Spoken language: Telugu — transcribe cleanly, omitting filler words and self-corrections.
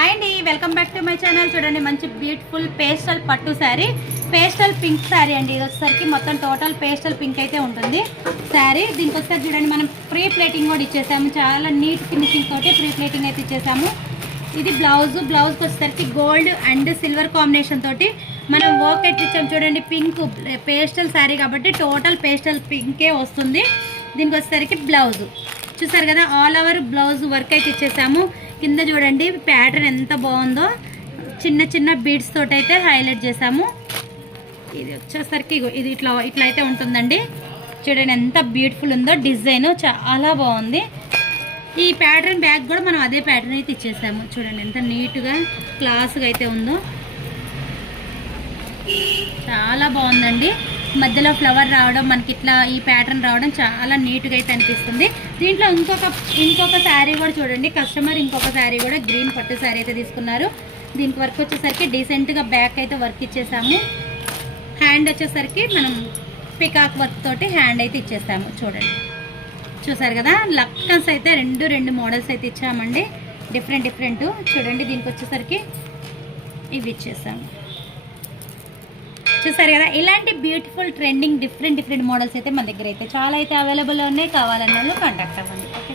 హాయ్ అండి, welcome back to my channel. చూడండి, మంచి బ్యూటిఫుల్ పేస్టల్ పట్టు శారీ, పేస్టల్ పింక్ శారీ అండి. ఇది వచ్చేసరికి మొత్తం టోటల్ పేస్టల్ పింక్ అయితే ఉంటుంది శారీ. దీనికి వచ్చేసరికి చూడండి, మనం ప్రీ ప్లేటింగ్ కూడా ఇచ్చేసాము. చాలా నీట్ ఫినిషింగ్ తోటి ప్రీ ప్లేటింగ్ అయితే ఇచ్చేసాము. ఇది బ్లౌజ్కి వచ్చేసరికి గోల్డ్ అండ్ సిల్వర్ కాంబినేషన్ తోటి మనం వర్క్ అయితే ఇచ్చాము. చూడండి, పింక్ పేస్టల్ శారీ కాబట్టి టోటల్ పేస్టల్ పింకే వస్తుంది. దీనికి వచ్చేసరికి బ్లౌజ్ చూసారు కదా, ఆల్ ఓవర్ బ్లౌజ్ వర్క్ అయితే ఇచ్చేసాము. కింద చూడండి ప్యాటర్న్ ఎంత బాగుందో, చిన్న చిన్న బీడ్స్ తోటి అయితే హైలైట్ చేసాము. ఇది వచ్చేసరికి ఇది ఇట్లా అయితే ఉంటుందండి. చూడండి ఎంత బ్యూటిఫుల్ ఉందో, డిజైన్ చాలా బాగుంది. ఈ ప్యాటర్న్ బ్యాగ్ కూడా మనం అదే ప్యాటర్న్ అయితే ఇచ్చేసాము. చూడండి ఎంత నీట్గా క్లాస్గా అయితే ఉందో, చాలా బాగుందండి. మధ్యలో ఫ్లవర్ రావడం, మనకి ఇట్లా ఈ ప్యాటర్న్ రావడం చాలా నీట్గా అయితే అనిపిస్తుంది. దీంట్లో ఇంకొక శారీ కూడా చూడండి, కస్టమర్ ఇంకొక శారీ కూడా గ్రీన్ పట్టు శారీ అయితే తీసుకున్నారు. దీనికి వర్క్ వచ్చేసరికి డీసెంట్గా బ్యాక్ అయితే వర్క్ ఇచ్చేసాము. హ్యాండ్ వచ్చేసరికి మనం పికాక్ వర్క్ తోటి హ్యాండ్ అయితే ఇచ్చేసాము. చూడండి, చూసారు కదా, లక్కన్స్ అయితే రెండు మోడల్స్ అయితే ఇచ్చామండి, డిఫరెంట్ చూడండి. దీనికి వచ్చేసరికి ఇవి ఇచ్చేసాము. చూసారు కదా, ఇలాంటి బ్యూటిఫుల్ ట్రెండింగ్ డిఫరెంట్ మోడల్స్ అయితే మన దగ్గర అయితే చాలా అయితే అవైలబుల్ ఉన్నాయి. కావాలన్న వాళ్ళు కాంటాక్ట్ అవ్వండి. ఓకే.